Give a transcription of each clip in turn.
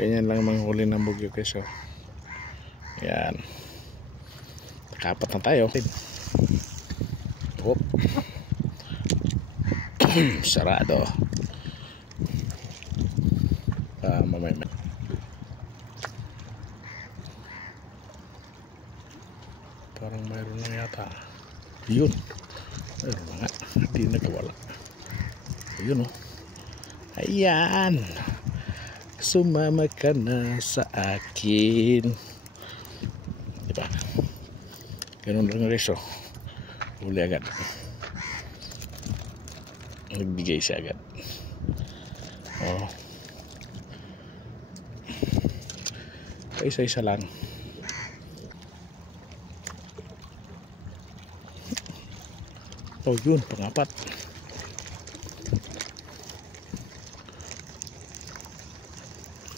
Ganyan lang manghuli ng bugyo guys. So, yan. Nakapat na tayo. Hop. Sarado. Mamay. Parang mayroon na yata. Yun. Mayroon na nga. Hindi nakawala. Ayun oh. Ayan. Sumama ka na sa akin. Diba? Ganun lang guys oh. Huli agad. Nagbigay siya agad. Oh. Isa-isa lang. Oh yun, pangapat.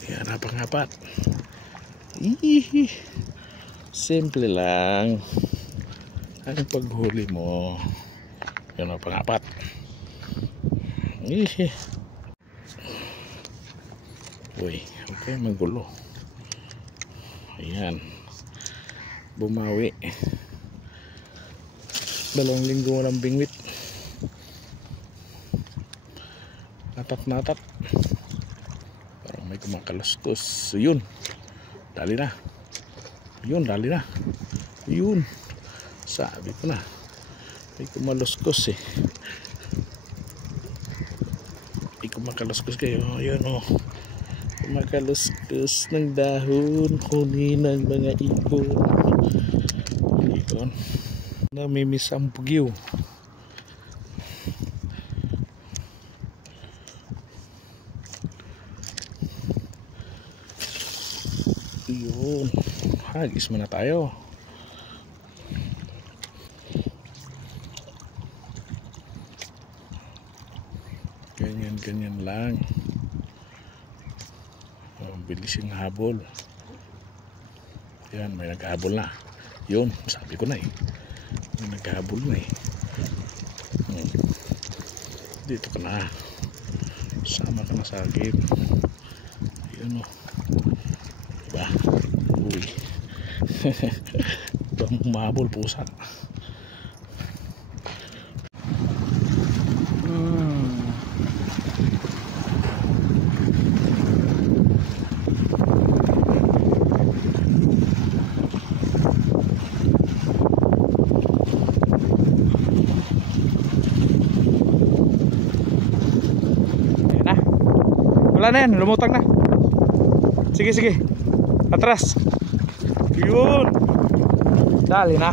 Yan na pangapat. Ihihi. Simple lang. Anong paghuli mo? Yan na pangapat. Ihihi. Uy, okay, magulo. Ayan. Bumawi. 2 linggo ng bingwit. Natat. Parang may kumakaluskos. Yun. Dali na. Yun, dali na. Yun. Sabi ko na. May kumaluskos eh. May kumakaluskos kayo. Yun oh. Kumakaluskos ng dahon. Huni ng mga ikon. Ikon. Namimiss ang bugyo. Yun. Hagis muna tayo. Ganyan lang. Bilis yung habol. Yan, may naghabol na. Yun, sabi ko na eh. May naghabol na eh. Dito ka na. Sama ka na sa akin. Yun o. Diba? Uy. Mahabol pusa. Wala na yan, lumutang na. Sige. Atras. Yun. Dali na.